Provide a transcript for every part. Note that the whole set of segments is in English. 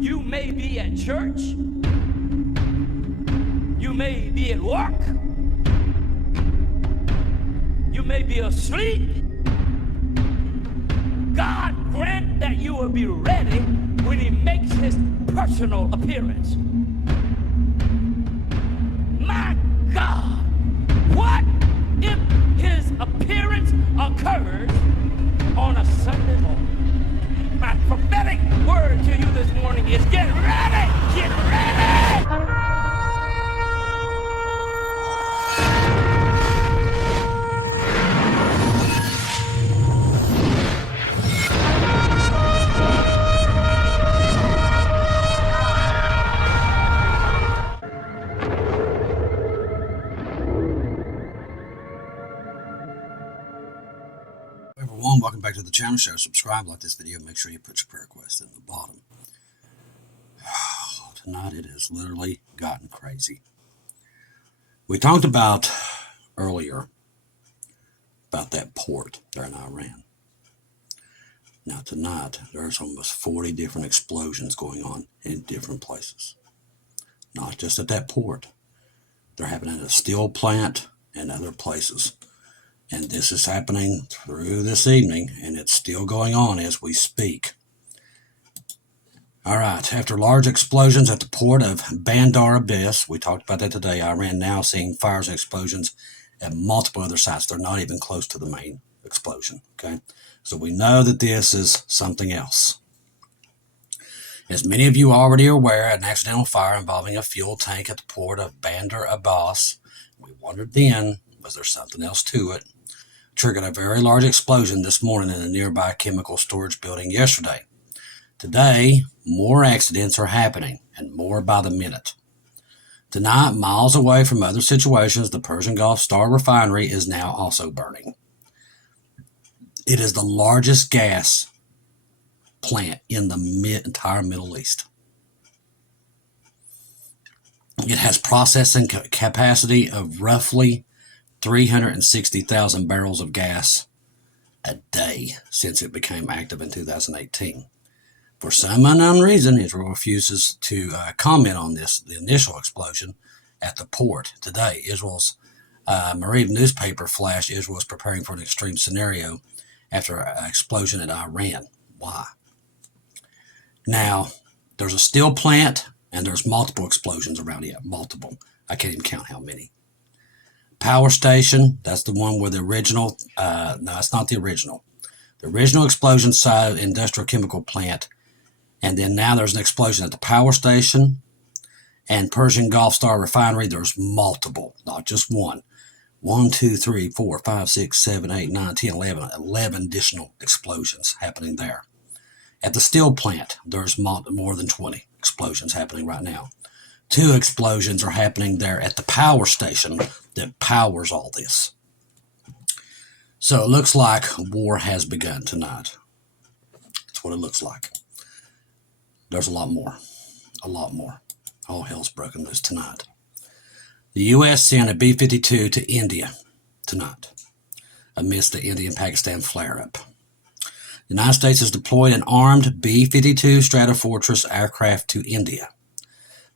You may be at church. You may be at work. You may be asleep. God grant that you will be ready when he makes his personal appearance. My God, what if his appearance occurs on a Sunday morning? My prophetic word to you this morning is get ready! Get ready! Everyone, welcome back to the channel. Share, subscribe, like this video. Make sure you put your prayer request in the bottom. Tonight it has literally gotten crazy. We talked about earlier about that port there in Iran. Now tonight there's almost 40 different explosions going on in different places. Not just at that port. They're happening at a steel plant and other places. And this is happening through this evening, and it's still going on as we speak. All right, after large explosions at the port of Bandar Abbas, we talked about that today, Iran now seeing fires and explosions at multiple other sites. They're not even close to the main explosion, okay? So we know that this is something else. As many of you already are aware, an accidental fire involving a fuel tank at the port of Bandar Abbas, we wondered then, was there something else to it? Triggered a very large explosion this morning in a nearby chemical storage building yesterday. Today, more accidents are happening, and more by the minute. Tonight, miles away from other situations, the Persian Gulf Star Refinery is now also burning. It is the largest gas plant in the entire Middle East. It has processing capacity of roughly 360,000 barrels of gas a day since it became active in 2018. For some unknown reason, Israel refuses to comment on the initial explosion at the port. Today, Israel's Mariv newspaper flashed Israel is preparing for an extreme scenario after an explosion in Iran. Why? Now, there's a steel plant and there's multiple explosions around it. Multiple. I can't even count how many. Power station, that's the one where the original, no, it's not the original. The original explosion site of industrial chemical plant, and then now there's an explosion at the power station, and Persian Gulf Star Refinery, there's multiple, not just one. 1, 2, 3, 4, 5, 6, 7, 8, 9, 10, 11 additional explosions happening there. At the steel plant, there's more than 20 explosions happening right now. 2 explosions are happening there at the power station that powers all this. So it looks like war has begun tonight. That's what it looks like. There's a lot more. A lot more. All hell's broken loose tonight. The U.S. sent a B-52 to India tonight amidst the Indian-Pakistan flare-up. The United States has deployed an armed B-52 Stratofortress aircraft to India.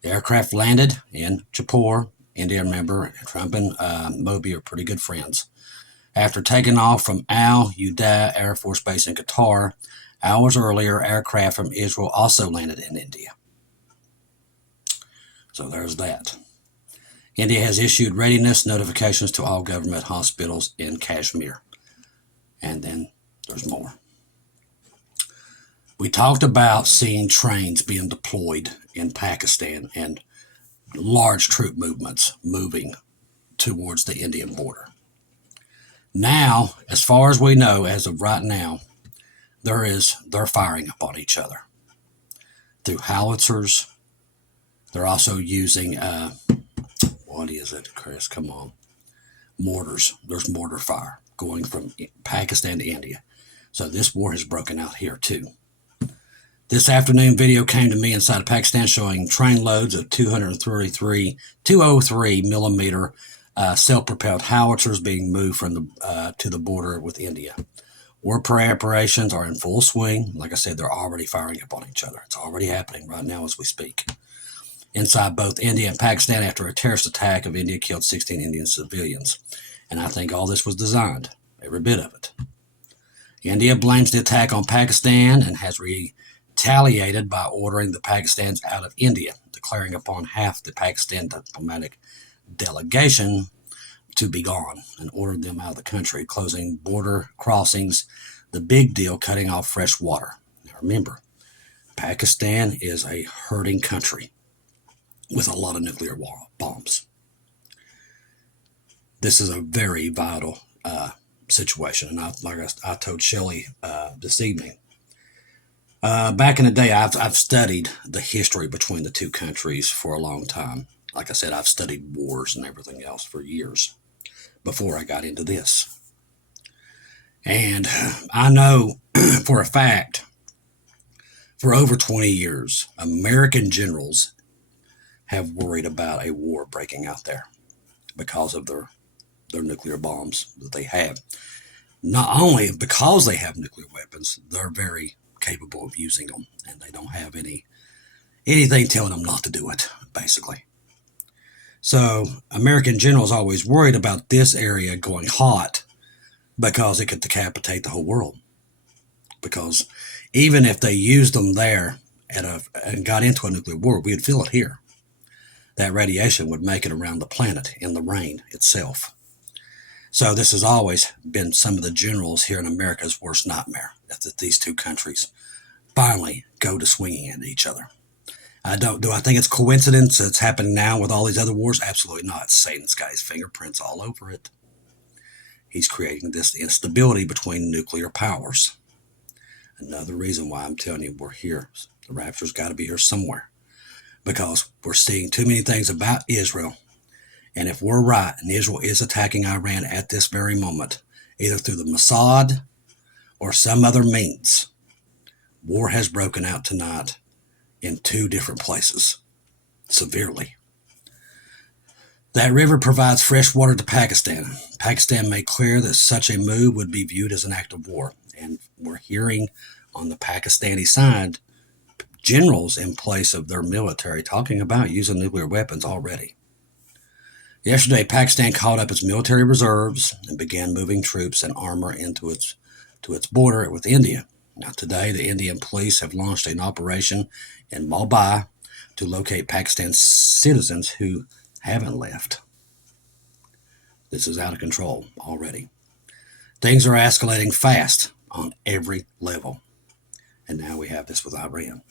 The aircraft landed in Jaipur, India. Remember, Trump and Modi are pretty good friends. After taking off from Al Udeid Air Force Base in Qatar, hours earlier, aircraft from Israel also landed in India. So there's that. India has issued readiness notifications to all government hospitals in Kashmir. And then there's more. We talked about seeing trains being deployed in Pakistan and large troop movements moving towards the Indian border. Now, as far as we know, as of right now, they're firing upon each other through howitzers. They're also using, what is it, Chris? Come on. Mortars. There's mortar fire going from Pakistan to India. So this war has broken out here too. This afternoon video came to me inside of Pakistan showing train loads of 203 millimeter self-propelled howitzers being moved from to the border with India. War preparations are in full swing. Like I said, they're already firing up on each other. It's already happening right now as we speak. Inside both India and Pakistan, after a terrorist attack of India killed 16 Indian civilians. And I think all this was designed, every bit of it. India blames the attack on Pakistan and has retaliated by ordering the Pakistanis out of India, declaring upon half the Pakistan diplomatic delegation to be gone, and ordered them out of the country, closing border crossings, the big deal cutting off fresh water. Now remember, Pakistan is a hurting country with a lot of nuclear bombs. This is a very vital situation, and I told Shelley this evening. Back in the day, I've studied the history between the two countries for a long time. Like I said, I've studied wars and everything else for years before I got into this. And I know for a fact, for over 20 years, American generals have worried about a war breaking out there because of their nuclear bombs that they have. Not only because they have nuclear weapons, they're very capable of using them, and they don't have anything telling them not to do it, basically. So American generals always worried about this area going hot because it could decapitate the whole world. Because even if they used them there and got into a nuclear war, we'd feel it here. That radiation would make it around the planet in the rain itself. So this has always been some of the generals here in America's worst nightmare, that these two countries finally go to swinging at each other. Do I think it's coincidence it's happening now with all these other wars? Absolutely not. Satan's got his fingerprints all over it. He's creating this instability between nuclear powers. Another reason why I'm telling you we're here. The rapture's got to be here somewhere. Because we're seeing too many things about Israel. And if we're right, and Israel is attacking Iran at this very moment, either through the Mossad or some other means, war has broken out tonight in two different places, severely. That river provides fresh water to Pakistan. Pakistan made clear that such a move would be viewed as an act of war. And we're hearing on the Pakistani side, generals in place of their military talking about using nuclear weapons already. Yesterday, Pakistan called up its military reserves and began moving troops and armor into its border with India. Now, today, the Indian police have launched an operation in Mumbai to locate Pakistan's citizens who haven't left. This is out of control already. Things are escalating fast on every level. And now we have this with Iran.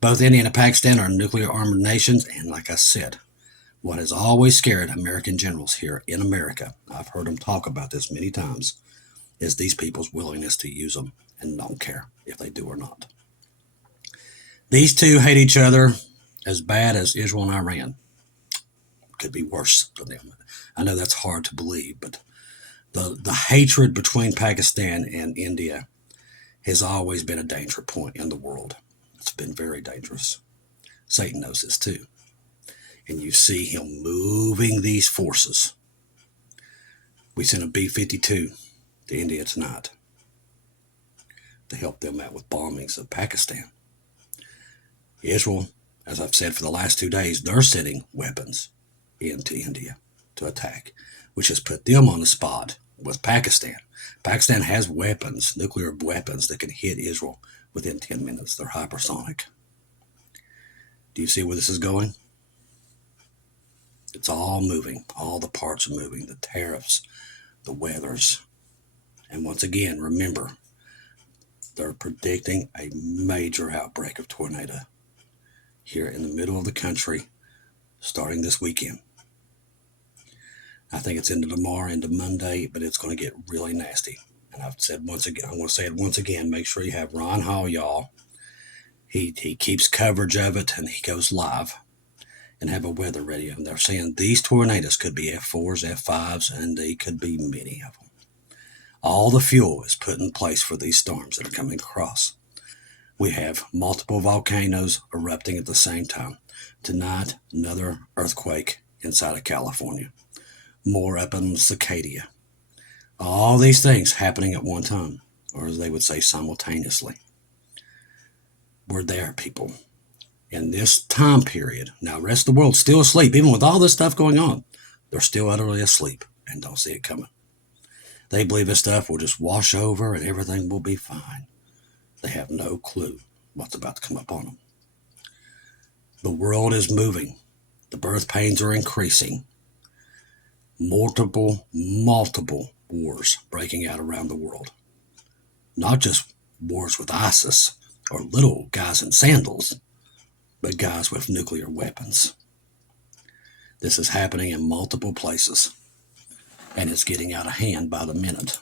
Both India and Pakistan are nuclear armed nations, and like I said, what has always scared American generals here in America, I've heard them talk about this many times, is these people's willingness to use them and don't care if they do or not. These two hate each other as bad as Israel and Iran. Could be worse for them. I know that's hard to believe, but the hatred between Pakistan and India has always been a danger point in the world. It's been very dangerous. Satan knows this too. And you see him moving these forces. We sent a B-52 to India tonight to help them out with bombings of Pakistan. Israel, as I've said for the last 2 days, they're sending weapons into India to attack, which has put them on the spot with Pakistan. Pakistan has weapons, nuclear weapons, that can hit Israel within 10 minutes. They're hypersonic. Do you see where this is going? It's all moving. All the parts are moving. The tariffs, the weathers. And once again, remember, they're predicting a major outbreak of tornado here in the middle of the country starting this weekend. I think it's into tomorrow, into Monday, but it's going to get really nasty. And I've said once again, I'm going to say it once again, make sure you have Ron Hall, y'all. He keeps coverage of it, and he goes live and have a weather radio. And they're saying these tornadoes could be F4s, F5s, and they could be many of them. All the fuel is put in place for these storms that are coming across. We have multiple volcanoes erupting at the same time. Tonight, another earthquake inside of California. More up in Cicadia. All these things happening at one time. or as they would say, simultaneously. We're there, people. In this time period, now the rest of the world's still asleep. Even with all this stuff going on, they're still utterly asleep and don't see it coming. They believe this stuff will just wash over and everything will be fine. They have no clue what's about to come upon them. The world is moving. The birth pains are increasing. Multiple wars breaking out around the world. Not just wars with ISIS or little guys in sandals, but guys with nuclear weapons. This is happening in multiple places, and it's getting out of hand by the minute.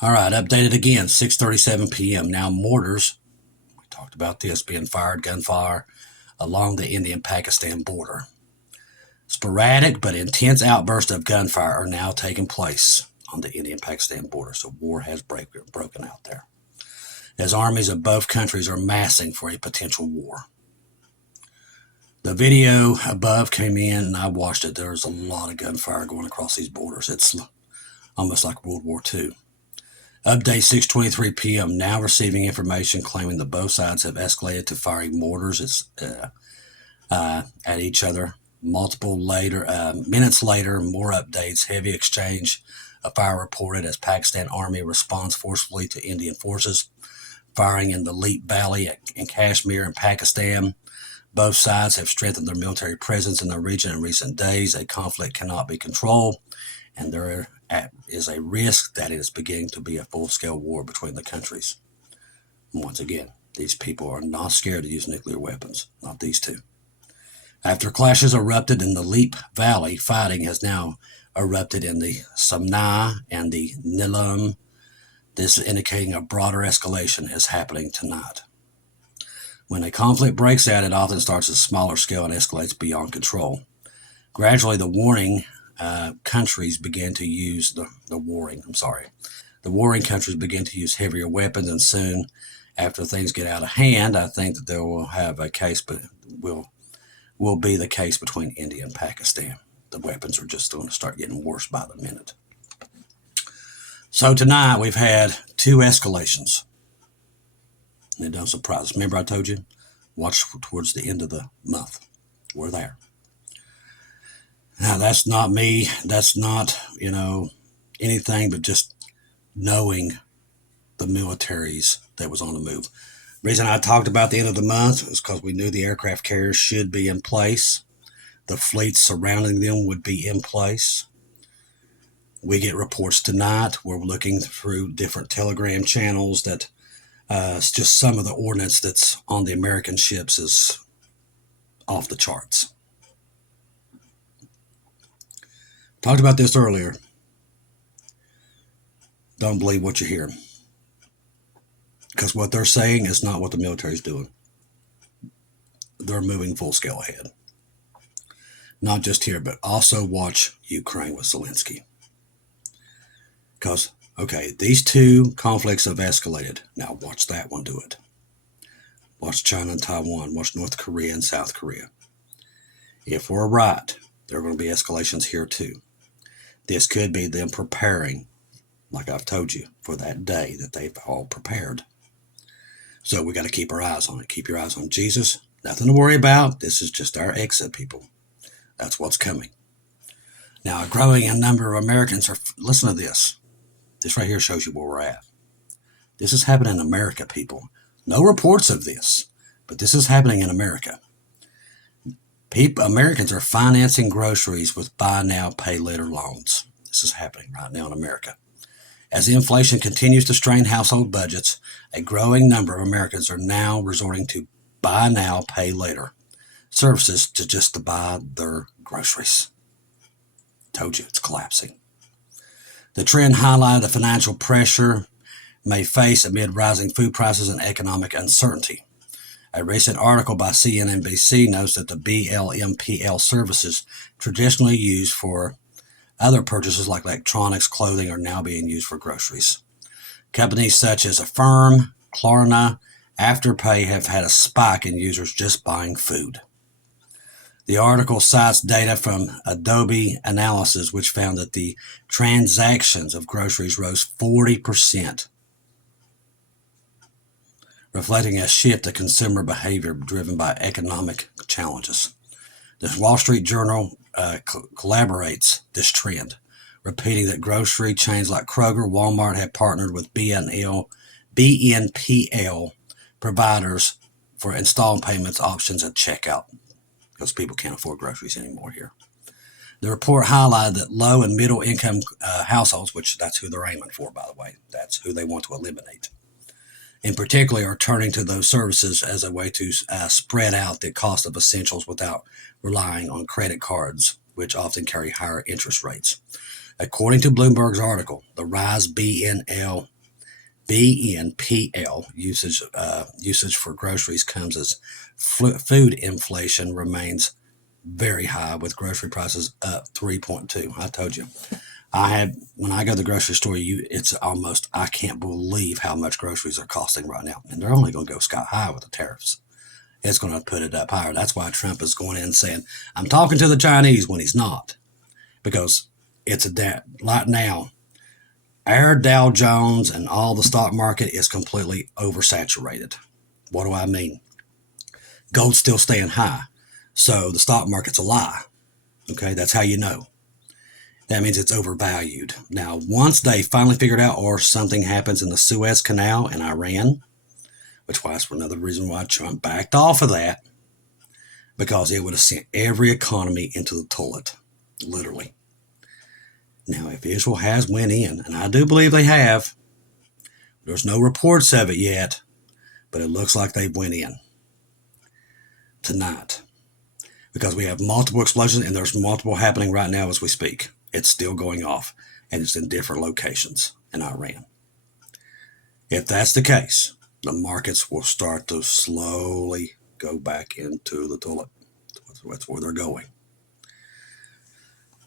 All right, updated again, 6:37 p.m. Now mortars, we talked about this, being fired, gunfire, along the Indian-Pakistan border. Sporadic but intense outbursts of gunfire are now taking place on the Indian-Pakistan border, so war has broken out there, as armies of both countries are massing for a potential war. The video above came in, and I watched it. There's a lot of gunfire going across these borders. It's almost like World War II. Update 6:23 p.m. Now receiving information claiming that both sides have escalated to firing mortars at each other. Minutes later, more updates. Heavy exchange of fire reported as Pakistan Army responds forcefully to Indian forces firing in the Leap Valley in Kashmir and Pakistan. Both sides have strengthened their military presence in the region in recent days. A conflict cannot be controlled, and there is a risk that it is beginning to be a full-scale war between the countries. And once again, these people are not scared to use nuclear weapons, not these two. After clashes erupted in the Leap Valley, fighting has now erupted in the Samna and the Nilam. This is indicating a broader escalation is happening tonight. When a conflict breaks out, it often starts at a smaller scale and escalates beyond control. Gradually, the warring countries begin to use the warring countries begin to use heavier weapons, and soon after things get out of hand, I think that there will have a case, but will be the case between India and Pakistan. The weapons are just going to start getting worse by the minute. So tonight we've had 2 escalations. And it don't surprise us. Remember I told you, watch towards the end of the month. We're there. Now that's not me. That's not, anything but just knowing the militaries that was on the move. The reason I talked about the end of the month is because we knew the aircraft carriers should be in place. The fleets surrounding them would be in place. We get reports tonight. We're looking through different telegram channels that it's just some of the ordnance that's on the American ships is off the charts. Talked about this earlier. Don't believe what you hear. Because what they're saying is not what the military's doing. They're moving full scale ahead. Not just here, but also watch Ukraine with Zelensky. Because, okay, these 2 conflicts have escalated. Now watch that one do it. Watch China and Taiwan. Watch North Korea and South Korea. If we're right, there are going to be escalations here too. This could be them preparing, like I've told you, for that day that they've all prepared. So we got to keep our eyes on it. Keep your eyes on Jesus. Nothing to worry about. This is just our exit, people. That's what's coming. Now, a growing number of Americans are, listen to this. This right here shows you where we're at. This is happening in America, people. No reports of this, but this is happening in America. Americans are financing groceries with buy now, pay later loans. This is happening right now in America. As inflation continues to strain household budgets, a growing number of Americans are now resorting to buy now, pay later services to buy their groceries. Told you, it's collapsing. The trend highlighted the financial pressure may face amid rising food prices and economic uncertainty. A recent article by CNBC notes that the BLMPL services traditionally used for other purchases like electronics, clothing are now being used for groceries. Companies such as Affirm, Klarna, Afterpay have had a spike in users just buying food. The article cites data from Adobe Analysis, which found that the transactions of groceries rose 40%, reflecting a shift in consumer behavior driven by economic challenges. The Wall Street Journal collaborates this trend, repeating that grocery chains like Kroger, Walmart have partnered with BNPL providers for installment payments options at checkout, because people can't afford groceries anymore here. The report highlighted that low and middle income households, which that's who they're aiming for, by the way, that's who they want to eliminate, in particular are turning to those services as a way to spread out the cost of essentials without relying on credit cards, which often carry higher interest rates. According to Bloomberg's article, the rise BNPL usage for groceries comes as food inflation remains very high, with grocery prices up 3.2. I told you. When I go to the grocery store, it's almost, I can't believe how much groceries are costing right now. And they're only going to go sky high with the tariffs. It's going to put it up higher. That's why Trump is going in saying, I'm talking to the Chinese, when he's not. Because it's right now, our Dow Jones and all the stock market is completely oversaturated. What do I mean? Gold's still staying high. So the stock market's a lie. Okay, that's how you know. That means it's overvalued. Now, once they finally figured out, or something happens in the Suez Canal in Iran, which was another reason why Trump backed off of that, because it would have sent every economy into the toilet, literally. Now, if Israel has went in, and I do believe they have, there's no reports of it yet, but it looks like they've went in tonight, because we have multiple explosions, and there's multiple happening right now as we speak. It's still going off, and it's in different locations in Iran. If that's the case, the markets will start to slowly go back into the toilet. That's where they're going.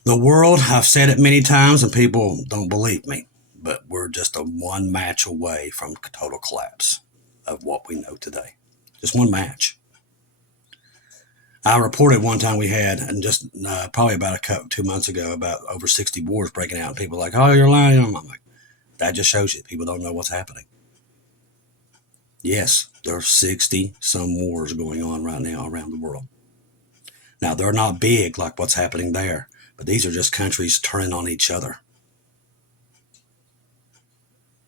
The world, I've said it many times, and people don't believe me, but we're just a one match away from total collapse of what we know today. Just one match. I reported one time we had, and just probably about 2 months ago, about over 60 wars breaking out, and people are like, oh, you're lying. I'm like, that just shows you people don't know what's happening. Yes, there are 60 some wars going on right now around the world. Now, they're not big like what's happening there, but these are just countries turning on each other.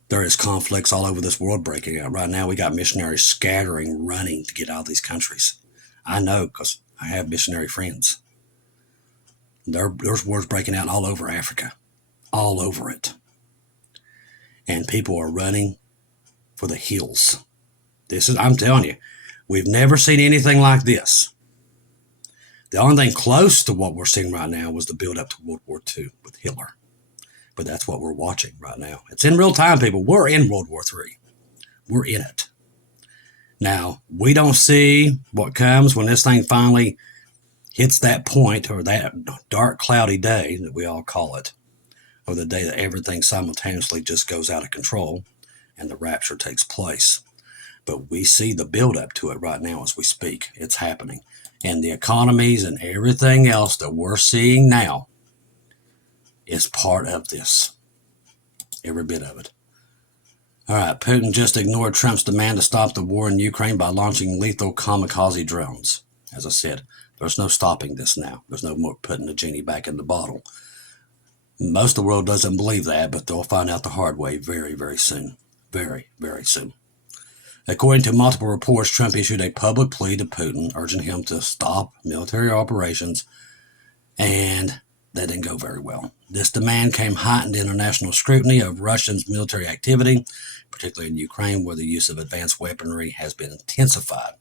There is conflicts all over this world breaking out. Right now, we got missionaries scattering, running to get out of these countries. I know, because I have missionary friends. There's wars breaking out all over Africa, all over it. And people are running for the hills. I'm telling you, we've never seen anything like this. The only thing close to what we're seeing right now was the build up to World War II with Hitler. But that's what we're watching right now. It's in real time, people. We're in World War III. We're in it. Now, we don't see what comes when this thing finally hits that point, or that dark, cloudy day that we all call it, or the day that everything simultaneously just goes out of control and the rapture takes place. But we see the buildup to it right now as we speak. It's happening. And the economies and everything else that we're seeing now is part of this. Every bit of it. All right, Putin just ignored Trump's demand to stop the war in Ukraine by launching lethal kamikaze drones. As I said, there's no stopping this now. There's no more putting the genie back in the bottle. Most of the world doesn't believe that, but they'll find out the hard way very, very soon. Very, very soon. According to multiple reports, Trump issued a public plea to Putin, urging him to stop military operations, and that didn't go very well. This demand came heightened international scrutiny of Russia's military activity, particularly in Ukraine, where the use of advanced weaponry has been intensified.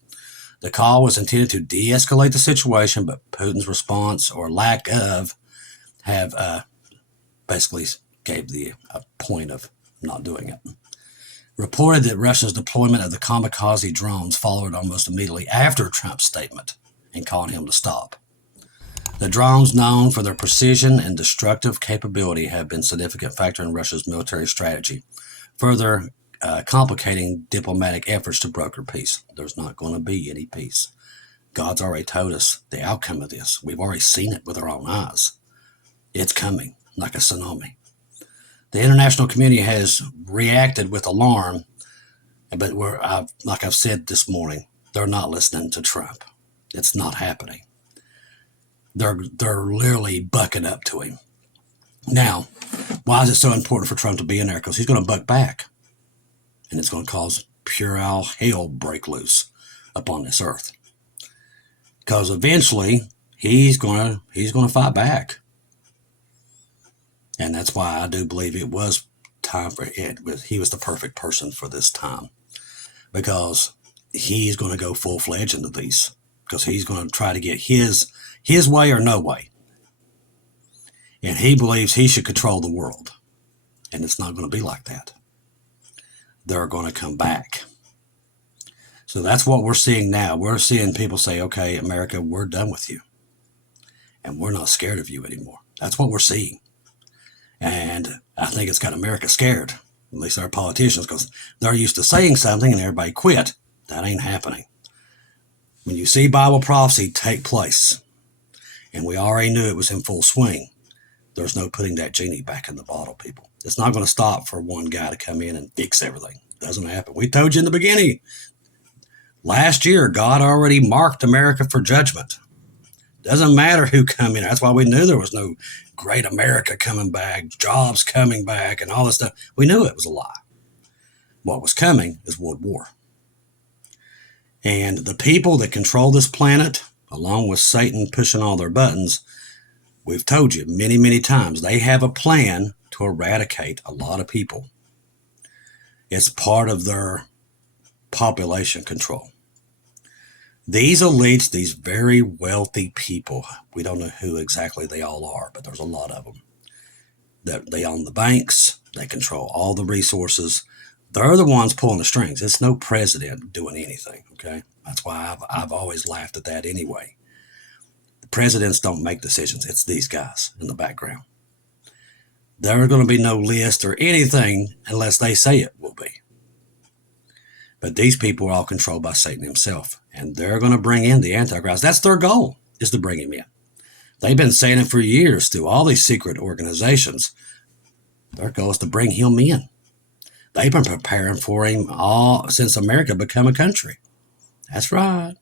The call was intended to de-escalate the situation, but Putin's response, or lack of, have basically gave the point of not doing it. Reported that Russia's deployment of the kamikaze drones followed almost immediately after Trump's statement and called him to stop. The drones, known for their precision and destructive capability, have been a significant factor in Russia's military strategy, further complicating diplomatic efforts to broker peace. There's not going to be any peace. God's already told us the outcome of this. We've already seen it with our own eyes. It's coming like a tsunami. The international community has reacted with alarm, but like I've said this morning, they're not listening to Trump. It's not happening. They're literally bucking up to him. Now, why is it so important for Trump to be in there? Because he's going to buck back, and it's going to cause pure hell break loose upon this earth. Because eventually he's going to fight back, and that's why I do believe it was time for it. He was the perfect person for this time, because he's going to go full-fledged into these, because he's going to try to get his way or no way. And he believes he should control the world. And it's not going to be like that. They're going to come back. So that's what we're seeing now. We're seeing people say, okay, America, we're done with you. And we're not scared of you anymore. That's what we're seeing. And I think it's got America scared, at least our politicians, because they're used to saying something and everybody quit. That ain't happening. When you see Bible prophecy take place, and we already knew it was in full swing, there's no putting that genie back in the bottle, people. It's not going to stop for one guy to come in and fix everything. It doesn't happen. We told you in the beginning. Last year, God already marked America for judgment. Doesn't matter who come in. That's why we knew there was no great America coming back, jobs coming back, and all this stuff. We knew it was a lie. What was coming is World War. And the people that control this planet, along with Satan pushing all their buttons, we've told you many, many times, they have a plan to eradicate a lot of people. It's part of their population control. These elites, these very wealthy people, we don't know who exactly they all are, but there's a lot of them. They own the banks. They control all the resources. They're the ones pulling the strings. It's no president doing anything, okay? That's why I've always laughed at that anyway. Presidents don't make decisions. It's these guys in the background. There's going to be no list or anything unless they say it will be. But these people are all controlled by Satan himself, and they're going to bring in the Antichrist. That's their goal, is to bring him in. They've been saying it for years through all these secret organizations. Their goal is to bring him in. They've been preparing for him all since America became a country. That's right.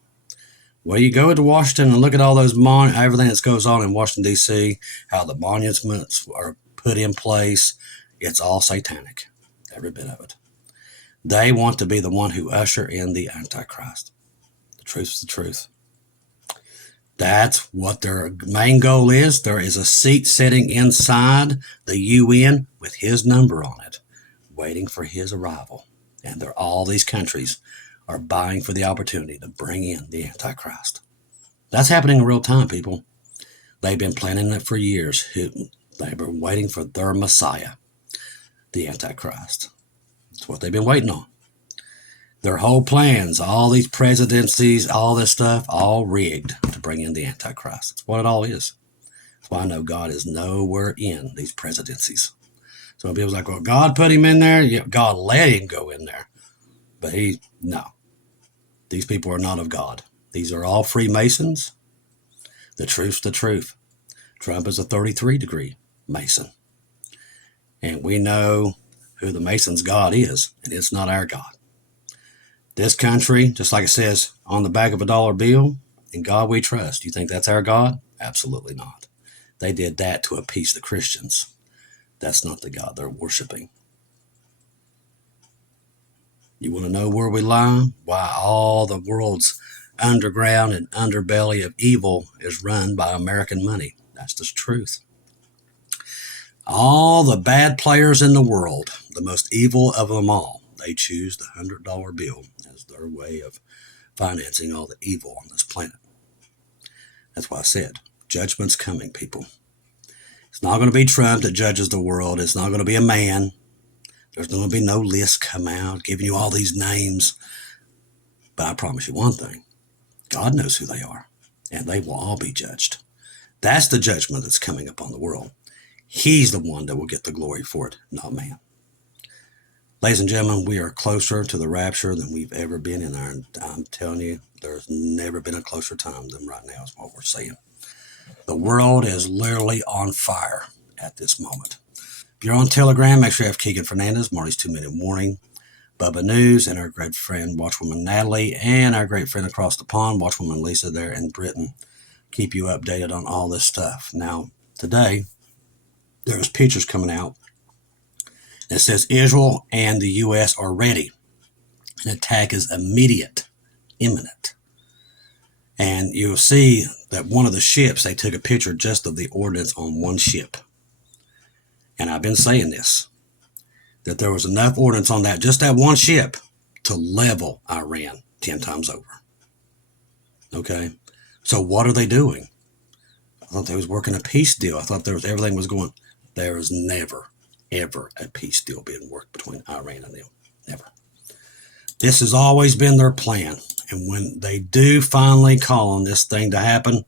Well, you go to Washington and look at all those everything that goes on in Washington, D.C., how the monuments are put in place. It's all satanic, every bit of it. They want to be the one who usher in the Antichrist. The truth's the truth. That's what their main goal is. There is a seat sitting inside the UN with his number on it, waiting for his arrival. And all these countries are vying for the opportunity to bring in the Antichrist. That's happening in real time, people. They've been planning it for years. They've been waiting for their Messiah, the Antichrist. That's what they've been waiting on. Their whole plans, all these presidencies, all this stuff, all rigged to bring in the Antichrist. That's what it all is. That's why I know God is nowhere in these presidencies. So people's like, well, God put him in there. Yeah, God let him go in there. But no. These people are not of God. These are all Freemasons. The truth's the truth. Trump is a 33-degree Mason. And we know who the Mason's God is, and it's not our God. This country, just like it says on the back of a dollar bill, in God we trust. You think that's our God? Absolutely not. They did that to appease the Christians. That's not the God they're worshiping. You want to know where we lie? Why all the world's underground and underbelly of evil is run by American money. That's the truth. All the bad players in the world, the most evil of them all, they choose the $100 bill as their way of financing all the evil on this planet. That's why I said, judgment's coming, people. It's not going to be Trump that judges the world. It's not going to be a man. There's going to be no list come out giving you all these names. But I promise you one thing. God knows who they are, and they will all be judged. That's the judgment that's coming upon the world. He's the one that will get the glory for it, not man. Ladies and gentlemen, we are closer to the rapture than we've ever been in our, I'm telling you, there's never been a closer time than right now is what we're seeing. The world is literally on fire at this moment. If you're on Telegram, make sure you have Keegan Fernandez, Marty's 2-Minute Warning, Bubba News, and our great friend Watchwoman Natalie, and our great friend across the pond, Watchwoman Lisa there in Britain. Keep you updated on all this stuff. Now, today, there's pictures coming out that says Israel and the U.S. are ready. An attack is immediate, imminent. And you'll see that one of the ships, they took a picture just of the ordnance on one ship. And I've been saying this, that there was enough ordnance on that, just that one ship, to level Iran 10 times over. Okay? So what are they doing? I thought they was working a peace deal. I thought everything was going. There is never, ever a peace deal being worked between Iran and them. Never. This has always been their plan. And when they do finally call on this thing to happen,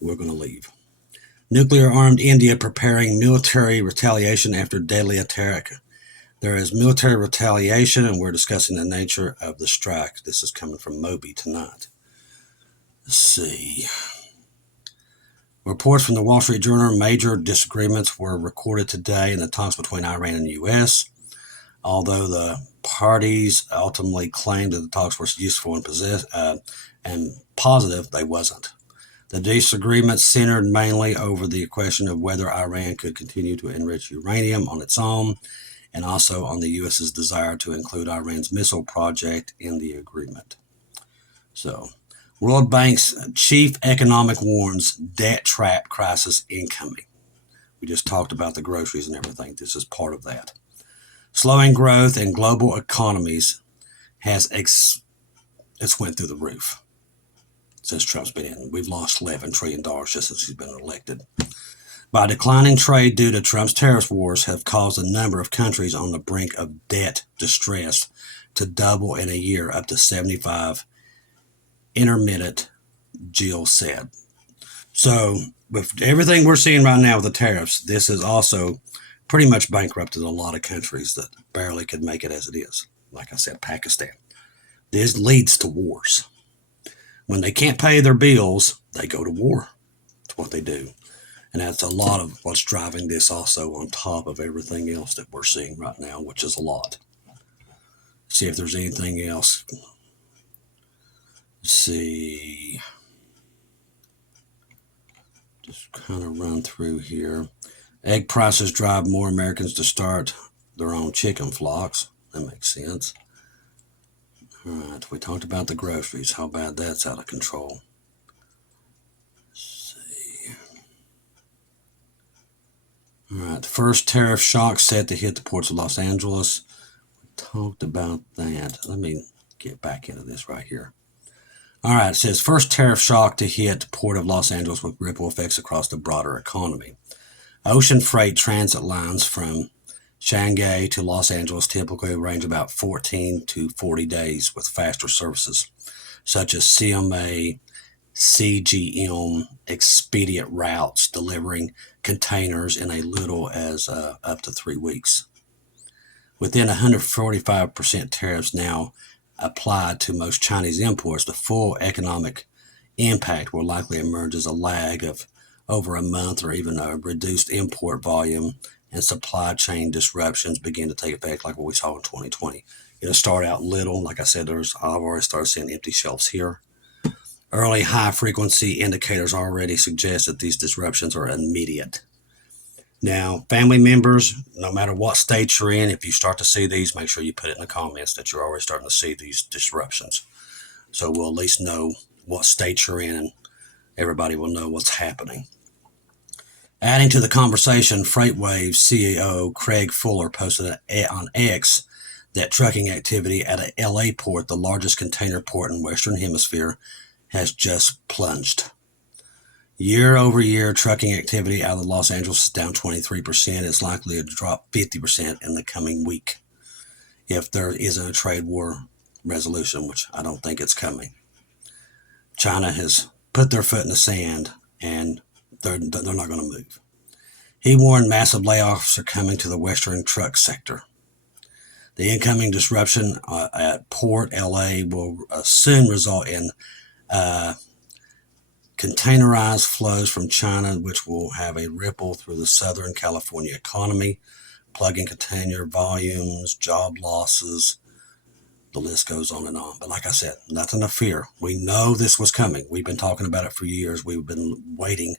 we're going to leave. Nuclear-armed India preparing military retaliation after deadly attack. There is military retaliation, and we're discussing the nature of the strike. This is coming from Moby tonight. Let's see. Reports from the Wall Street Journal, major disagreements were recorded today in the talks between Iran and the U.S., although the parties ultimately claimed that the talks were useful and positive, they wasn't. The disagreement centered mainly over the question of whether Iran could continue to enrich uranium on its own, and also on the U.S.'s desire to include Iran's missile project in the agreement. So, World Bank's chief economic warns debt trap crisis incoming. We just talked about the groceries and everything. This is part of that. Slowing growth in global economies it's went through the roof since Trump's been in. We've lost $11 trillion just since he's been elected. By declining trade due to Trump's tariff wars have caused a number of countries on the brink of debt distress to double in a year, up to 75 intermittent, Jill said. So with everything we're seeing right now with the tariffs, this has also pretty much bankrupted a lot of countries that barely could make it as it is. Like I said, Pakistan. This leads to wars. When they can't pay their bills, they go to war. That's what they do. And that's a lot of what's driving this also on top of everything else that we're seeing right now, which is a lot. See if there's anything else. Let's see. Just kind of run through here. Egg prices drive more Americans to start their own chicken flocks. That makes sense. All right, we talked about the groceries, how bad that's out of control. Let's see. All right, the first tariff shock set to hit the ports of Los Angeles. We talked about that. Let me get back into this right here. All right, it says first tariff shock to hit the port of Los Angeles with ripple effects across the broader economy. Ocean freight transit lines from Shanghai to Los Angeles typically range about 14 to 40 days with faster services, such as CMA, CGM, expedient routes delivering containers in a little as up to 3 weeks. Within 145% tariffs now applied to most Chinese imports, the full economic impact will likely emerge as a lag of over a month or even a reduced import volume and supply chain disruptions begin to take effect like what we saw in 2020. It'll start out little. Like I said, I've already started seeing empty shelves here. Early high-frequency indicators already suggest that these disruptions are immediate. Now, family members, no matter what state you're in, if you start to see these, make sure you put it in the comments that you're already starting to see these disruptions. So we'll at least know what state you're in and everybody will know what's happening. Adding to the conversation, FreightWaves CEO Craig Fuller posted on X that trucking activity at a LA port, the largest container port in Western Hemisphere, has just plunged. Year over year, trucking activity out of Los Angeles is down 23%. It's likely to drop 50% in the coming week if there isn't a trade war resolution, which I don't think it's coming. China has put their foot in the sand, and they're not going to move. He warned massive layoffs are coming to the Western truck sector. The incoming disruption at Port LA will soon result in containerized flows from China, which will have a ripple through the Southern California economy, plugging container volumes, job losses. The list goes on and on. But like I said, nothing to fear. We know this was coming. We've been talking about it for years. We've been waiting.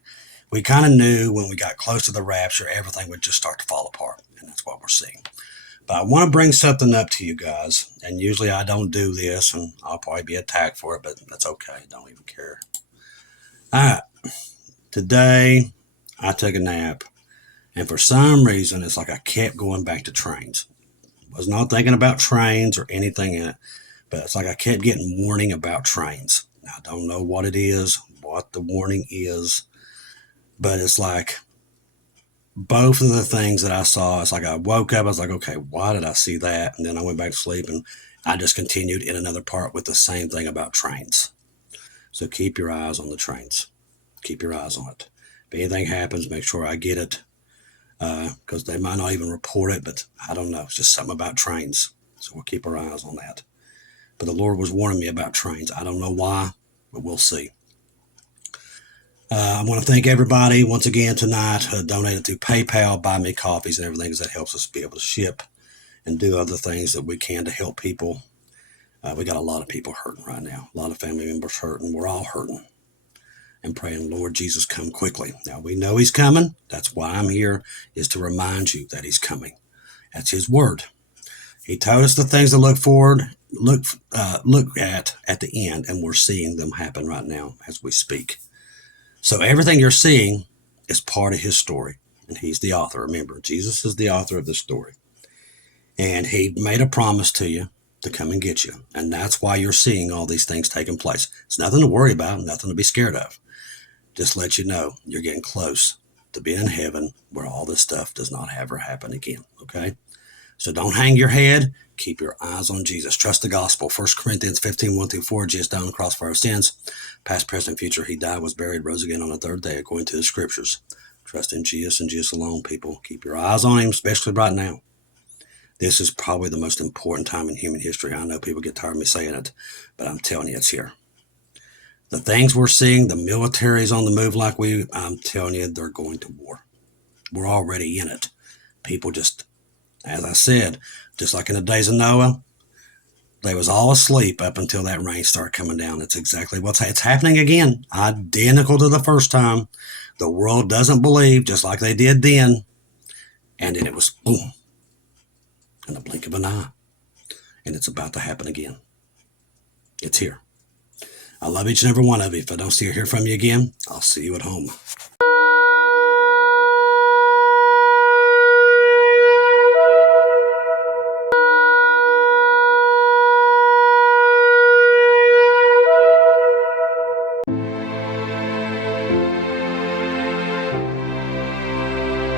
We kind of knew when we got close to the rapture, everything would just start to fall apart. And that's what we're seeing. But I want to bring something up to you guys. And usually I don't do this, and I'll probably be attacked for it, but that's okay. Don't even care. All right. Today, I took a nap. And for some reason, it's like I kept going back to trains. I was not thinking about trains or anything in it. But it's like I kept getting warning about trains. Now, I don't know what it is, what the warning is. But it's like both of the things that I saw, it's like I woke up, I was like, okay, why did I see that? And then I went back to sleep and I just continued in another part with the same thing about trains. So keep your eyes on the trains. Keep your eyes on it. If anything happens, make sure I get it, because they might not even report it, but I don't know. It's just something about trains. So we'll keep our eyes on that. But the Lord was warning me about trains. I don't know why, but we'll see. I want to thank everybody once again tonight who donated through PayPal, buy me coffees and everything, because that helps us be able to ship and do other things that we can to help people. We got a lot of people hurting right now, a lot of family members hurting. We're all hurting and praying, Lord Jesus, come quickly. Now, we know he's coming. That's why I'm here, is to remind you that he's coming. That's his word. He told us the things to look at the end, and we're seeing them happen right now as we speak. So everything you're seeing is part of his story, and he's the author. Remember, Jesus is the author of the story, and he made a promise to you to come and get you, and that's why you're seeing all these things taking place. It's nothing to worry about, nothing to be scared of. Just let you know you're getting close to being in heaven, where all this stuff does not ever happen again, okay? So don't hang your head. Keep your eyes on Jesus. Trust the gospel. 1 Corinthians 15, 1-4, Jesus died on the cross for our sins. Past, present, future. He died, was buried, rose again on the third day, according to the scriptures. Trust in Jesus and Jesus alone, people. Keep your eyes on him, especially right now. This is probably the most important time in human history. I know people get tired of me saying it, but I'm telling you, it's here. The things we're seeing, the military's on the move like I'm telling you, they're going to war. We're already in it. People just, as I said, just like in the days of Noah, they was all asleep up until that rain started coming down. It's exactly it's happening again. Identical to the first time. The world doesn't believe, just like they did then. And then it was boom, in the blink of an eye. And it's about to happen again. It's here. I love each and every one of you. If I don't see or hear from you again, I'll see you at home.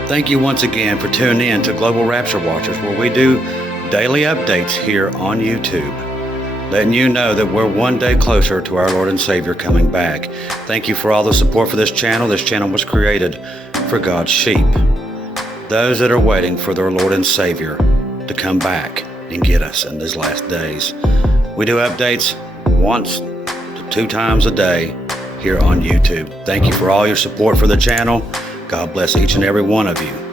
Thank you once again for tuning in to Global Rapture Watchers, where we do daily updates here on YouTube, letting you know that we're one day closer to our Lord and Savior coming back. Thank you for all the support for this channel. This channel was created for God's sheep, those that are waiting for their Lord and Savior to come back and get us in these last days. We do updates 1 to 2 times a day here on YouTube. Thank you for all your support for the channel. God bless each and every one of you.